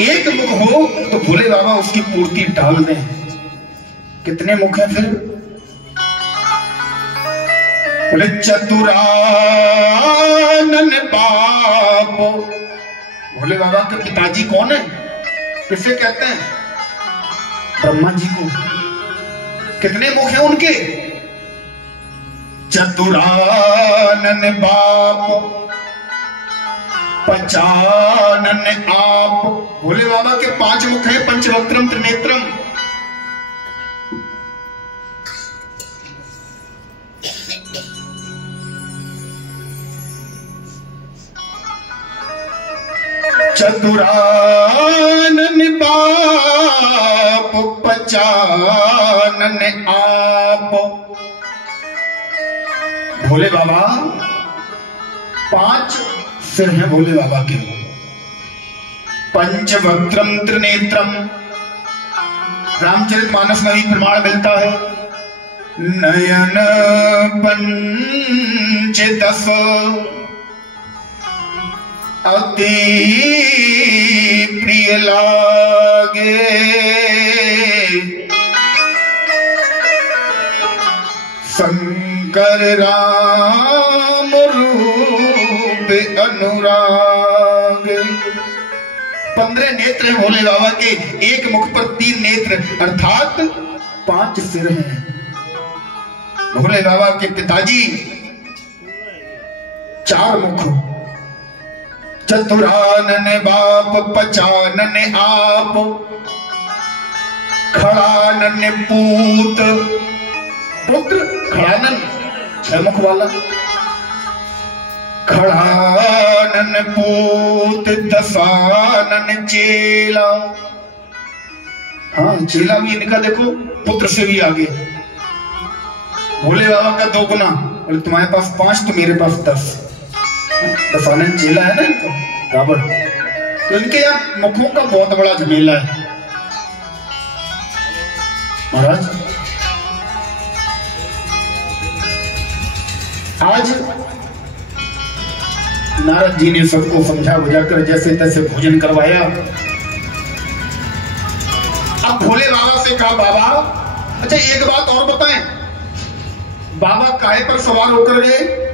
एक मुख हो तो भोले बाबा उसकी पूर्ति डाल दें। कितने मुख हैं फिर? बोले चतुरानन बाप। भोले बाबा के पिताजी कौन है? किसे कहते हैं? ब्रह्मा जी को। कितने मुख हैं उनके? चतुरानन बाप पंचानन आप। भोले बाबा के 5 मुख हैं, पंचवक्त्रम त्रिनेत्रम। चतुरानन बाप पंचानन आप। भोले बाबा 5 सिर हैं भोले बाबा के। पंचवक्त्रम त्रिनेत्रम। रामचरितमानस में भी प्रमाण मिलता है। नयन पंचदश अति प्रिय लागे। शंकर राम रूप अनुराग। 15 नेत्र हैं भोले बाबा के, एक मुख पर 3 नेत्र अर्थात 5 सिर हैं। भोले बाबा के पिताजी 4 मुख। चतुरानन बाप पंचानन आप। खड़ानन पूत पुत्र खड़ानन 6 मुख वाला। खड़ानन पूत दशानन चेला। हाँ चेला भी इनका देखो पुत्र से भी आगे। भोले बाबा का 2 गुना। बोले तुम्हारे पास 5 तो मेरे पास 10। दशानन चेला है ना इनका रावण। तो इनके यहाँ मुखों का बहुत बड़ा झमेला है महाराज। आज नारद जी ने सबको समझा बुझाकर जैसे तैसे भोजन करवाया। अब भोले बाबा से कहा बाबा अच्छा एक बात और बताएं, बाबा काहे पर सवार होकर गए?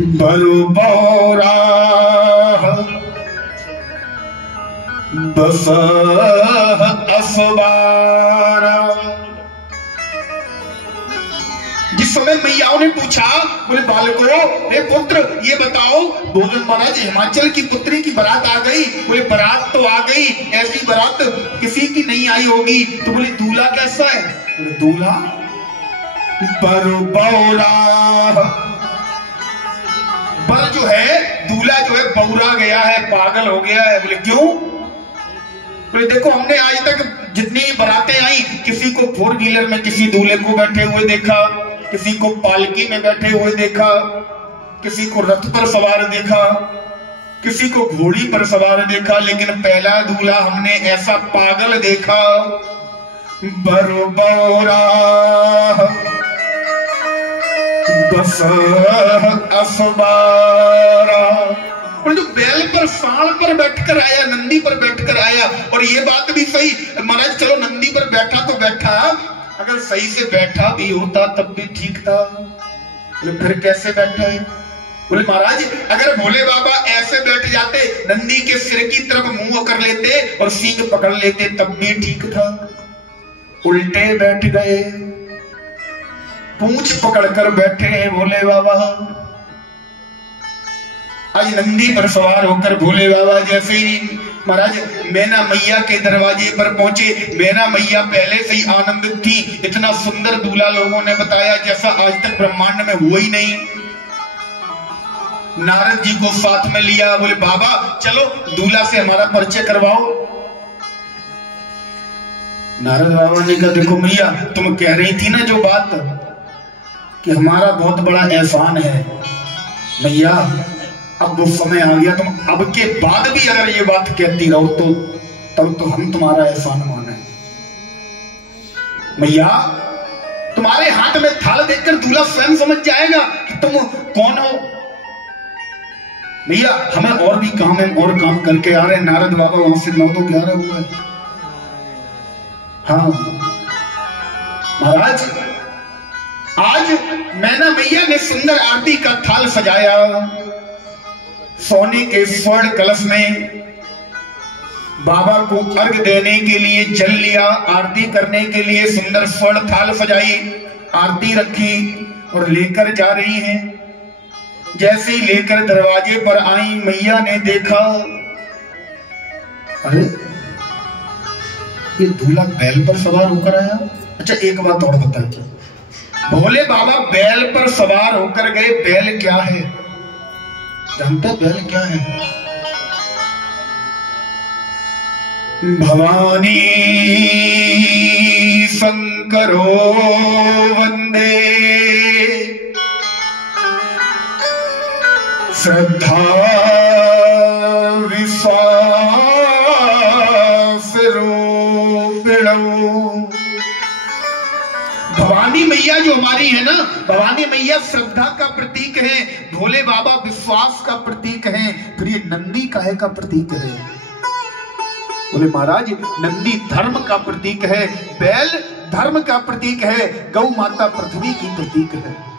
बरुबौरा बस असवारा। जिस समय मैयाओं ने पूछा, बोले बालको हे पुत्र ये बताओ, बोले महाराज हिमाचल की पुत्री की बारात आ गई। बोले बारात तो आ गई, ऐसी बारात किसी की नहीं आई होगी। तो बोले दूल्हा कैसा है? बोले दूल्हा बरुबौरा। बर जो है दूल्हा जो है बौरा गया है, पागल हो गया है। बोले क्यों? बोले देखो हमने आज तक जितनी बारातें आई, किसी को 4 व्हीलर में किसी दूल्हे को बैठे हुए देखा, किसी को पालकी में बैठे हुए देखा, किसी को रथ पर सवार देखा, किसी को घोड़ी पर सवार देखा, लेकिन पहला दूल्हा हमने ऐसा पागल देखा। बरुबौरा बस असवारा। और जो बैल पर सांड पर बैठकर आया, नंदी पर बैठकर आया। और ये बात भी सही महाराज, चलो नंदी पर बैठा तो बैठा, अगर सही से बैठा भी होता तब भी ठीक था। तो फिर कैसे बैठा है? बोले महाराज अगर भोले बाबा ऐसे बैठ जाते, नंदी के सिर की तरफ मुंह कर लेते और सींग पकड़ लेते तब भी ठीक था। उल्टे बैठ गए, पूंछ पकड़कर बैठे हैं भोले बाबा। आज नंदी पर सवार होकर भोले बाबा जैसे ही महाराज मैना मैया के दरवाजे पर पहुंचे, मैना मैया पहले से ही आनंदित थी। इतना सुंदर दूल्हा लोगों ने बताया जैसा आज तक ब्रह्मांड में हुआ ही नहीं। नारद जी को साथ में लिया, बोले बाबा चलो दूल्हा से हमारा परिचय करवाओ। नारद बाबा ने कहा देखो मैया तुम कह रही थी ना जो बात कि हमारा बहुत बड़ा एहसान है, मैया अब वो समय आ गया, तुम अब के बाद भी अगर ये बात कहती रहो तो तब तो हम तुम्हारा एहसान माने। मैया तुम्हारे हाथ में थाल देखकर दूल्हा स्वयं समझ जाएगा कि तुम कौन हो। भैया हमें और भी काम है, और काम करके आ रहे हैं। नारद बाबा वहां से 9 तो 11 हुए। हाँ महाराज, आज मैना मैया ने सुंदर आरती का थाल सजाया, सोने के स्वर्ण कलश में बाबा को अर्घ देने के लिए जल लिया, आरती करने के लिए सुंदर स्वर्ण थाल सजाई, आरती रखी और लेकर जा रही हैं। जैसे ही लेकर दरवाजे पर आई, मैया ने देखा, अरे ये दूल्हा बैल पर सवार होकर आया। अच्छा एक बात और बताइए, भोले बाबा बैल पर सवार होकर गए, बैल क्या है जानते? बैल क्या है? भवानी शंकरो वंदे श्रद्धा विश्वास रूपिणौ। भवानी मैया जो हमारी है ना, भवानी मैया श्रद्धा का प्रतीक है, भोले बाबा विश्वास का प्रतीक है, फिर ये नंदी काहे का प्रतीक है? बोले महाराज नंदी धर्म का प्रतीक है, बैल धर्म का प्रतीक है, गौ माता पृथ्वी की प्रतीक है।